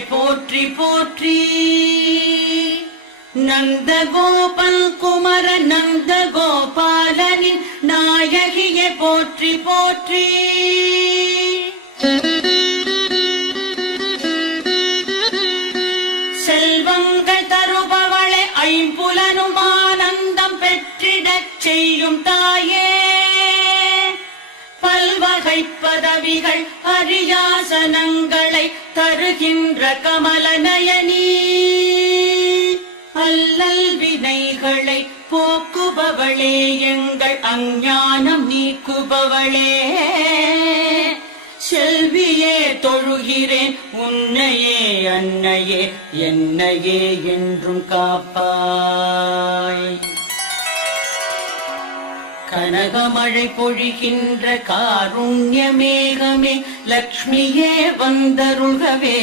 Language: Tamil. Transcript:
போற்றி போற்றி. நந்தகோபல் குமர நந்த கோபாலனின் நாயகியே போற்றி போற்றி. செல்வங்கள் தருபவளே ஐம்புலனும் ஆனந்தம் பெற்றிடச் செய்யும் தாயே. பல்வகை பதவிகள் அரியாசனங்களை தருகின்ற கமலநயனி. அல்லல் வினைகளை போக்குபவளே எங்கள் அஞ்ஞானம் நீக்குபவளே. செல்வியே தொழுகிறேன் உன்னையே அன்னையே என்னையே என்றும் காப்பாய். கனகமழை பொழிகின்ற காருண்ய மேகமே லக்ஷ்மியே வந்தருள்கவே.